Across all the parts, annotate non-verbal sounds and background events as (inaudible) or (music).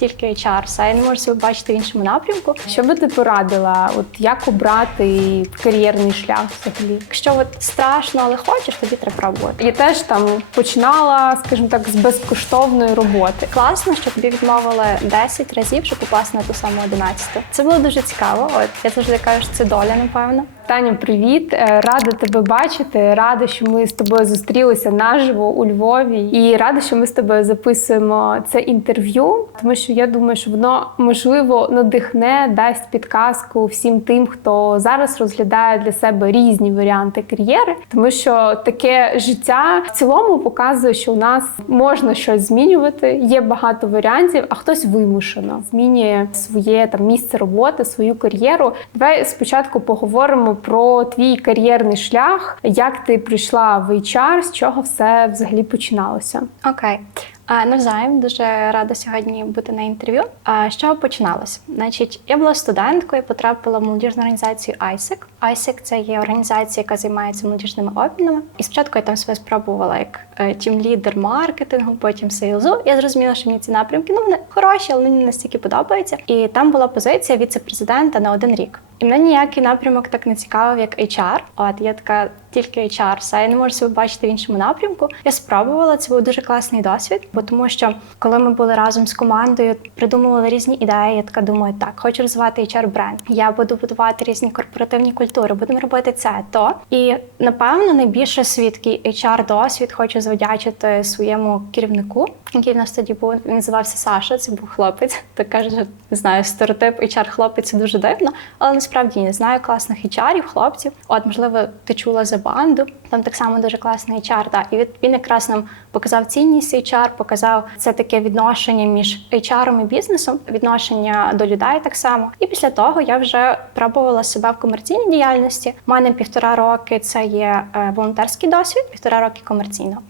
тільки HR, можу себе бачити в іншому напрямку. Що би ти порадила? От як обрати кар'єрний шлях взагалі? Якщо от страшно, але хочеш, тоді треба пробувати. Я теж там починала, скажімо так, з безкоштовної роботи. Класно, що тобі відмовили 10 разів, щоб попасти на ту саму 11. Це було дуже цікаво. От я завжди кажу, що це доля, напевно. Таня, привіт! Е, Рада тебе бачити. Рада, що ми з тобою зустрілися наживо у Львові, і рада, що ми з тобою записуємо це інтерв'ю, тому що я думаю, що воно можливо надихне, дасть підказку всім тим, хто зараз розглядає для себе різні варіанти кар'єри, тому що таке життя в цілому показує, що у нас можна щось змінювати. Є багато варіантів, а хтось вимушено змінює своє там місце роботи, свою кар'єру. Давай спочатку поговоримо про твій кар'єрний шлях, як ти прийшла в HR, з чого все взагалі починалося. Окей. Навзаєм дуже рада сьогодні бути на інтерв'ю. А з чого починалося? Значить, я була студенткою, потрапила в молодіжну організацію ISEC. ISEC – це є організація, яка займається молодіжними обмінами. І спочатку я там себе спробувала як е, тім-лідер маркетингу, потім сейлзу. Я зрозуміла, що мені ці напрямки ну вони хороші, але мені настільки подобаються. І там була позиція віце-президента на один рік. І мене ніякий напрямок так не цікавив, як HR. От я така тільки HR, все, я не можу себе бачити в іншому напрямку. Я спробувала, це був дуже класний досвід, бо тому що коли ми були разом з командою, придумували різні ідеї. Я така думаю, так, хочу розвивати HR бренд. Я буду будувати різні корпоративні культури, будемо робити це, то і напевно найбільше свідкий HR досвід хочу завдячити своєму керівнику, який в нас тоді був. Він називався Саша. Це був хлопець. Так каже, не знаю, стереотип HR хлопець дуже дивно, але насправді не знаю класних HR-ів, хлопців. От, можливо, ти чула за банду. Там так само дуже класний HR. Да. І він якраз нам показав цінність HR, показав це таке відношення між HR і бізнесом, відношення до людей так само. І після того я вже пробувала себе в комерційній діяльності. У мене півтора роки це є е, волонтерський досвід, півтора роки комерційного.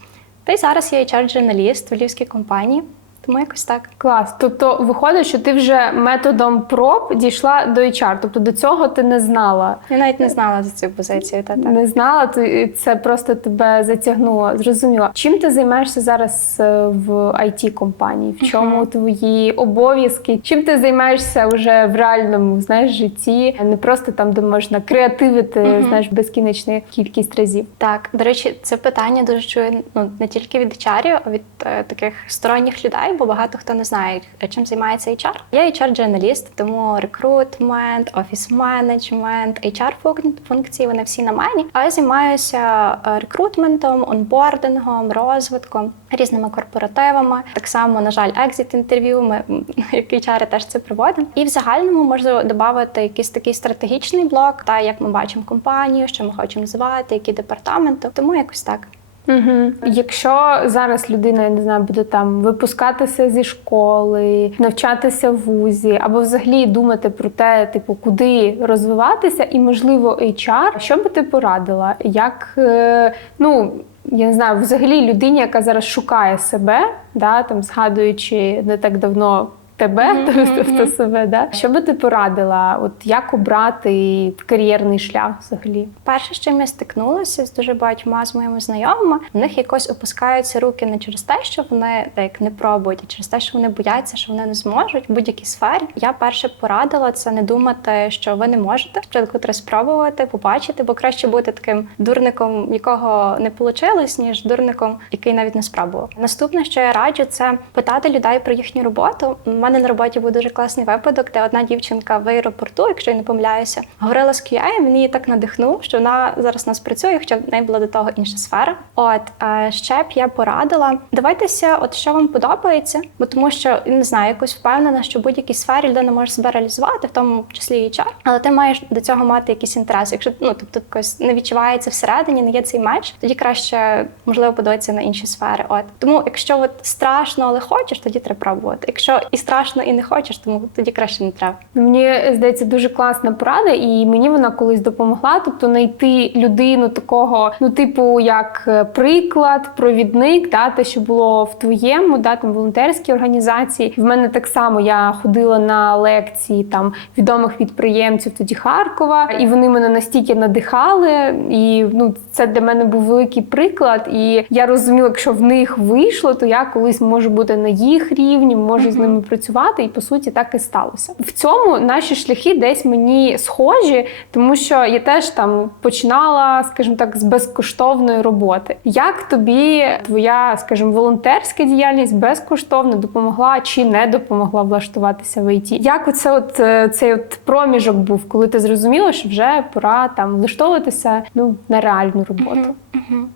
Та й зараз я HR-журналіст в львівській компанії. Тому якось так. Клас. Тобто виходить, що ти вже методом проб дійшла до HR. Тобто до цього ти не знала. Я навіть не знала за цю позицію. Та, та. Не знала, ти це просто тебе затягнуло. Зрозуміла. Чим ти займаєшся зараз е, в it компанії? В чому твої обов'язки? Чим ти займаєшся вже в реальному знаєш, житті? Не просто там, де можна креативити, знаєш, безкінечну кількість разів. Так, до речі, це питання дуже чую ну не тільки від HR, а від е, таких сторонніх людей, бо багато хто не знає, чим займається HR. Я HR-журналіст, тому рекрутмент, офіс-менеджмент, HR-функції вони всі на мені. А я займаюся е, рекрутментом, онбордингом, розвитком, різними корпоративами. Так само, на жаль, екзит-інтерв'ю. Ми м, (laughs) як HR теж це проводимо. І в загальному можу додати якийсь такий стратегічний блок, та як ми бачимо компанію, що ми хочемо звати, які департаменти. Тому якось так. Угу. Якщо зараз людина я не знаю, буде там випускатися зі школи, навчатися в вузі, або взагалі думати про те, типу, куди розвиватися, і можливо HR, що би ти порадила? Як е, ну. Я не знаю, взагалі людині, яка зараз шукає себе, да, там згадуючи не так давно тебе, тобто (laughs) себе, да, що би ти порадила? От як обрати кар'єрний шлях взагалі? Перше, з чим я стикнулася з дуже багатьма з моїми знайомими, в них якось опускаються руки не через те, що вони так не пробують, а через те, що вони бояться, що вони не зможуть в будь-якій сфері. Я перше порадила це не думати, що ви не можете. Спочатку треба спробувати, побачити, бо краще бути таким дурником, якого не вийшло, ніж дурником, який навіть не спробував. Наступне, що я раджу, це питати людей про їхню роботу. Мене на роботі був дуже класний випадок, де одна дівчинка в аеропорту, якщо я не помиляюся, говорила з QA, він її так надихнув, що вона зараз у нас працює, хоча в неї була до того інша сфера. От е, ще б я порадила. Дивайтеся, от що вам подобається, бо тому що не знаю, якось впевнена, що в будь-якій сфері людина може себе реалізувати, в тому числі і HR, але ти маєш до цього мати якісь інтереси. Якщо ну тобто якось не відчувається всередині, не є цей меч, тоді краще можливо подивитися на інші сфери. От тому, якщо от страшно, але хочеш, тоді треба пробувати. Якщо і страшно, і не хочеш, тому тоді краще не треба. Мені здається дуже класна порада, і мені вона колись допомогла. Тобто знайти людину такого, ну, типу, як е, приклад, провідник, да, те, що було в твоєму, да, там волонтерській організації. В мене так само я ходила на лекції там відомих підприємців тоді Харкова, і вони мене настільки надихали. І ну, це для мене був великий приклад. І я розуміла, якщо в них вийшло, то я колись можу бути на їх рівні, можу з ними працювати. Працювати, і по суті так і сталося. В цьому наші шляхи десь мені схожі, тому що я теж там починала, скажімо так, з безкоштовної роботи. Як тобі твоя, скажімо, волонтерська діяльність безкоштовно допомогла чи не допомогла влаштуватися в ІТ? Як оце от е, цей от проміжок був, коли ти зрозуміла, що вже пора там влаштовуватися ну на реальну роботу?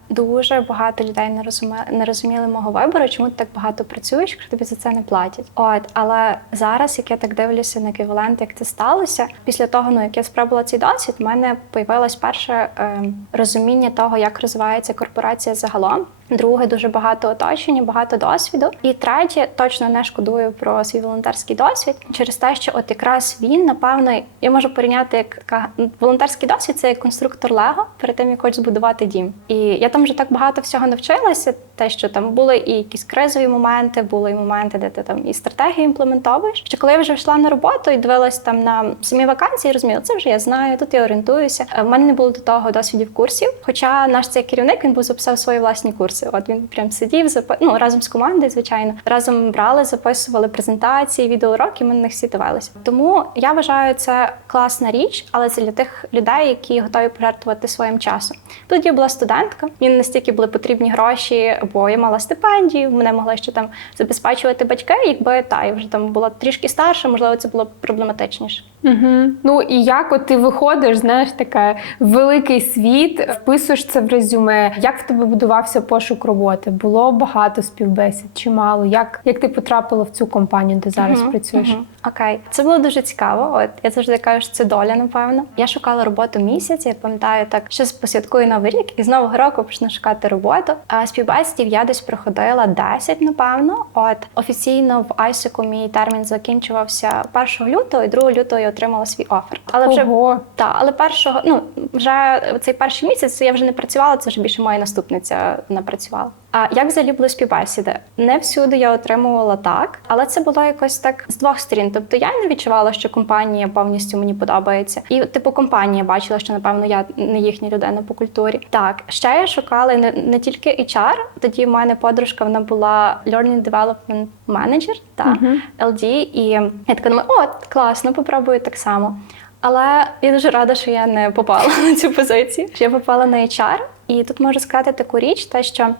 Дуже багато людей не розуміли, не розуміли мого вибору, чому ти так багато працюєш, якщо тобі за це не платять. От, але зараз, як я так дивлюся на еквівалент, як це сталося, після того, ну як я спробувала цей досвід, в мене появилось перше е, розуміння того, як розвивається корпорація загалом. Друге, дуже багато оточення, багато досвіду. І третє, точно не шкодую про свій волонтерський досвід через те, що от якраз він, напевно, я можу порівняти як така- волонтерський досвід це як конструктор Лего перед тим, як хочеш збудувати дім. І я там вже так багато всього навчилася. Те, що там були і якісь кризові моменти, були і моменти, де ти там і стратегію імплементовуєш. Що коли я вже йшла на роботу і дивилась там на самі вакансії, розуміла, це вже я знаю, тут я орієнтуюся. Е, В мене не було до того досвідів курсів. Хоча наш цей керівник він був записав свої власні курси. От він прям сидів, запи... ну, разом з командою, звичайно, разом брали, записували презентації, відеоуроки, ми на них всі дивилися. Тому я вважаю це класна річ, але це для тих людей, які готові пожертвувати своїм часом. Тут я була студентка, мені настільки були потрібні гроші, бо я мала стипендію, мене могли ще там забезпечувати батьки. Якби та я вже там була трішки старша, можливо, це було б проблематичніше. Угу. Ну і як от ти виходиш, знаєш, таке великий світ, вписуєш це в резюме. Як в тебе будувався пошук роботи? Було багато співбесід чи мало? Як, як ти потрапила в цю компанію, де зараз Мгм, працюєш? мгм. Окей, це було дуже цікаво. От я завжди кажу, що це доля, напевно. Я шукала роботу місяць. Я пам'ятаю, так що посвяткую новий рік і з нового року почну шукати роботу. А співбесідів я десь проходила 10, напевно. От офіційно в Айсику мій термін закінчувався 1 лютого, і 2 лютого я отримала свій офер. Але вже Ого. Та, але першого, ну вже цей перший місяць я вже не працювала, це вже більше моя наступниця напрацювала. А як взагалі були співбесіди? Не всюди я отримувала так, але це було якось так з двох сторін. Тобто я не відчувала, що компанія повністю мені подобається. І типу компанія бачила, що напевно я не їхня людина по культурі. Так, ще я шукала не, не тільки HR, Тоді в мене подружка вона була Learning Development Manager, та Мгм. LD, і я така думаю, о, класно, попробую так само. Але я дуже рада, що я не попала (laughs) на цю позицію. Що я попала на HR. І тут можу сказати таку річ, те, що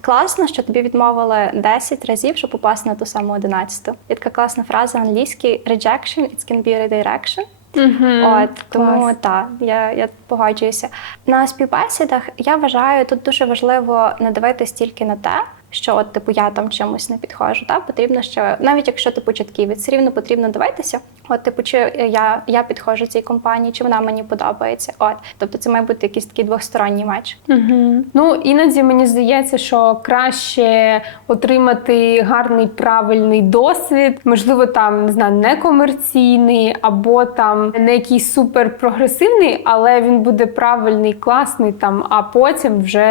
класно, що тобі відмовили 10 разів, щоб попасти на ту саму 11. Є така класна фраза англійський rejection, it can be a redirection. Угу, От тому так, я, я погоджуюся. На співбесідах я вважаю, тут дуже важливо не дивитись тільки на те, що от типу я там чимось не підходжу. Та потрібно, що навіть якщо ти початківець, все рівно потрібно дивитися. От, типу, чи я, я підходжу цій компанії, чи вона мені подобається. От, тобто, це має бути якийсь такий двосторонній матч. Угу. Ну іноді мені здається, що краще отримати гарний правильний досвід, можливо, там не знаю, не комерційний або там не якийсь супер прогресивний, але він буде правильний, класний там, а потім вже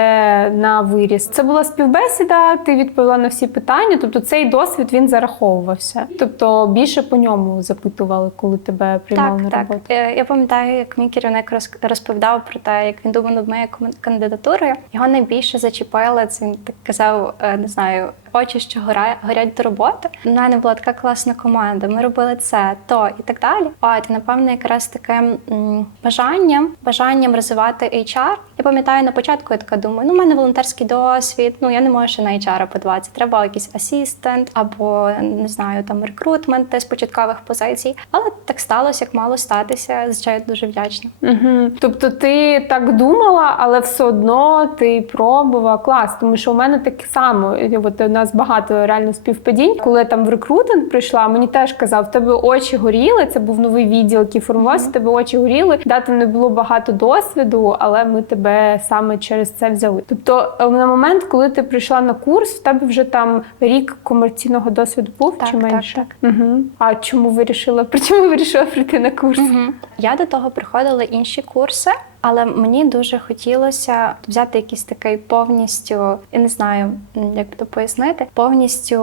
на виріс. Це була співбесіда, ти відповіла на всі питання. Тобто цей досвід він зараховувався. Тобто більше по ньому запитували, коли тебе приймали на так, роботу. так. Е, Я пам'ятаю, як мій керівник роз- розповідав про те, як він думав над моєю кандидатурою. Його найбільше зачепили. Це він так казав, е, не знаю, очі, що гора- горять до роботи. У мене була така класна команда. Ми робили це, то і так далі. От і напевно, якраз таким бажанням, бажанням розвивати HR. Пам'ятаю на початку, я така думаю, ну в мене волонтерський досвід. Ну я не можу ще на HR подаватися. Треба якийсь асістент або не знаю, там рекрутмент з початкових позицій. Але так сталося, як мало статися. Звичайно, дуже вдячна. Угу. Тобто ти так думала, але все одно ти пробувала клас. Тому що у мене таке само. От у нас багато реально співпадінь. Коли я там в рекрутинг прийшла, мені теж казав, в тебе очі горіли. Це був новий відділ, який формувався. в Тебе очі горіли. Да, там не було багато досвіду, але ми тебе саме через це взяли. Тобто, е, на момент, коли ти прийшла на курс, в тебе вже там рік комерційного досвіду був Так, чи менше? так. Угу. А чому вирішила? (laughs) Чому вирішила прийти на курс? Угу. Я до того приходила інші курси, Але мені дуже хотілося взяти якийсь такий повністю, я не знаю, як би то пояснити, повністю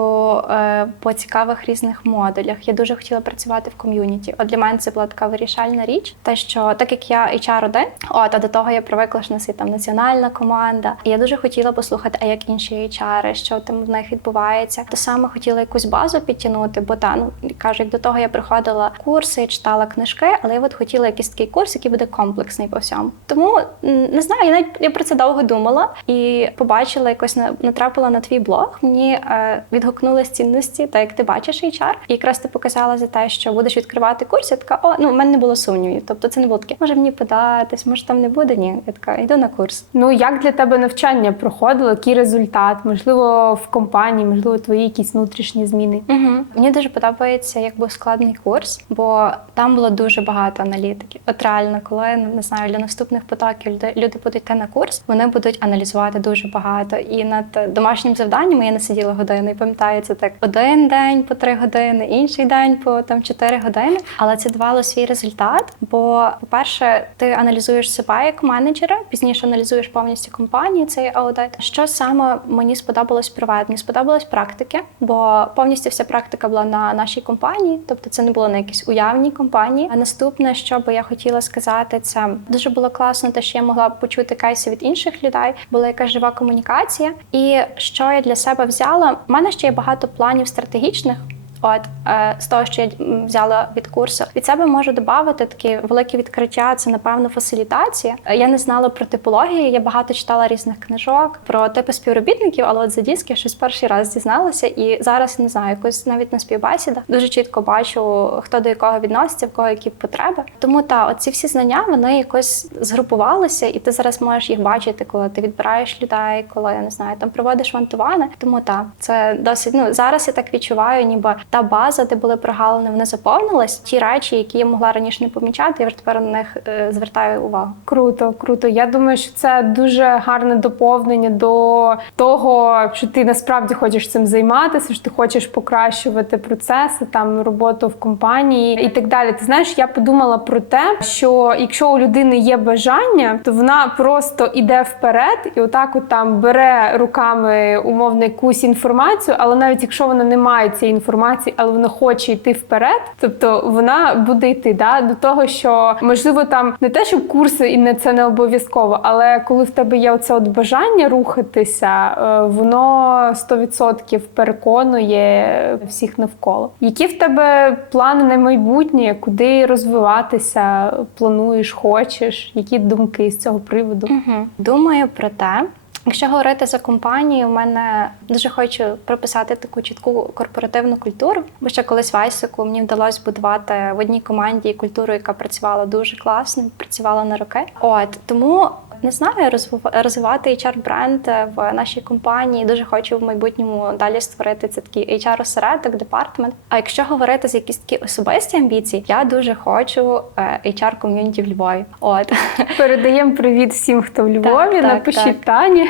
е, по цікавих різних модулях. Я дуже хотіла працювати в ком'юніті. От для мене це була така вирішальна річ. Те, що так як я HR один, от а до того я привикла, що нас є там національна команда. І я дуже хотіла послухати, а як інші HR, що там в них відбувається. То саме хотіла якусь базу підтягнути, бо та ну кажу, до того я приходила курси, читала книжки, але я от хотіла якийсь такий курс, який буде комплексний по всьому. Тому не знаю, я навіть я про це довго думала і побачила якось на- натрапила на твій блог. Мені е, відгукнулись цінності, так як ти бачиш HR. І якраз ти показала за те, що будеш відкривати курс. Я така, о, ну в мене не було сумнівів. Тобто це не було таке, може мені податись, може там не буде. Ні, я така йду на курс. Ну як для тебе навчання проходило? Який результат? Можливо, в компанії, можливо, твої якісь внутрішні зміни. Угу. Мені дуже подобається, як був складний курс, бо там було дуже багато аналітики. От реально, коли не знаю, для наступних потоків люди, люди будуть йти на курс, вони будуть аналізувати дуже багато. І над домашнім завданням я не сиділа годину. І пам'ятаю, це так один день по три години, інший день по там чотири години. Але це давало свій результат. Бо, по-перше, ти аналізуєш себе як менеджера, пізніше аналізуєш повністю компанію цей аудит. Що саме мені сподобалось проведення? Сподобалось практики, бо повністю вся практика була на нашій компанії, тобто це не було на якійсь уявній компанії. А наступне, що би я хотіла сказати, це дуже було класно, те, що я могла почути кейси від інших людей, була якась жива комунікація. І що я для себе взяла? У мене ще є багато планів стратегічних. От е, з того, що я взяла від курсу, від себе можу додати такі великі відкриття. Це напевно фасилітація. Е, Я не знала про типології. Я багато читала різних книжок про типи співробітників, але от за диск щось перший раз дізналася, і зараз не знаю, якось навіть на співбесідах дуже чітко бачу, хто до якого відноситься, в кого які потреби. Тому та оці всі знання вони якось згрупувалися, і ти зараз можеш їх бачити, коли ти відбираєш людей, коли я не знаю, там проводиш вантувани. Тому та це досить. Ну зараз я так відчуваю, ніби та база, де були прогалини, вони заповнилась. Ті речі, які я могла раніше не помічати, я тепер на них е, звертаю увагу. Круто, круто. Я думаю, що це дуже гарне доповнення до того, що ти насправді хочеш цим займатися, що ти хочеш покращувати процеси, там роботу в компанії і так далі. Ти знаєш, я подумала про те, що якщо у людини є бажання, то вона просто іде вперед і отак, от там бере руками умовно якусь інформацію, але навіть якщо вона не має цієї інформації, але вона хоче йти вперед, тобто вона буде йти да, до того, що можливо там не те, щоб курси і не це не обов'язково, але коли в тебе є оце от бажання рухатися, е, воно 100% переконує всіх навколо. Які в тебе плани на майбутнє, куди розвиватися, плануєш, хочеш? Які думки з цього приводу? Угу. Думаю про те. Якщо говорити за компанію, у мене дуже хочу прописати таку чітку корпоративну культуру. Бо ще колись в Айсику мені вдалося будувати в одній команді культуру, яка працювала дуже класно, працювала на роки. От тому не знаю, розвив- розвивати HR-бренд в нашій компанії. Дуже хочу в майбутньому далі створити це такий HR-осередок, департамент. А якщо говорити за якісь такі особисті амбіції, я дуже хочу е, HR-ком'юніті в Львові. От Передаємо привіт всім, хто в Львові. так, Напишіть так. Тані.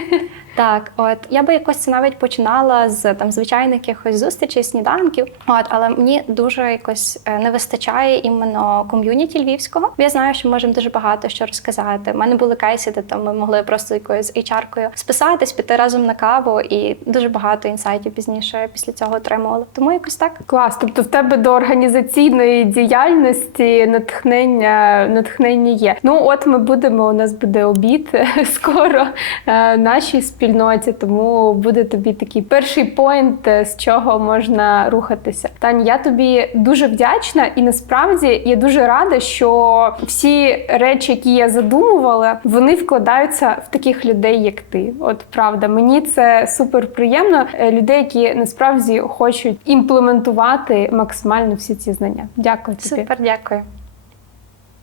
Так, от я би якось навіть починала з там звичайних якихось зустрічей, сніданків. От, але мені дуже якось е, не вистачає іменно ком'юніті львівського. Я знаю, що можемо дуже багато що розказати. У мене були кейси, де там ми могли просто якоюсь HR-кою списатись, піти разом на каву, і дуже багато інсайтів пізніше після цього отримували. Тому якось так. Клас, тобто в тебе до організаційної діяльності натхнення, натхнення є. Ну от ми будемо. У нас буде обід (laughs) скоро е, нашій спільноті, тому буде тобі такий перший поінт, е, з чого можна рухатися. Тань, я тобі дуже вдячна, і насправді я дуже рада, що всі речі, які я задумувала, вони вкладаються в таких людей, як ти. От правда, мені це супер приємно. Е, Людей, які насправді хочуть імплементувати максимально всі ці знання. Дякую тобі. Супер, дякую.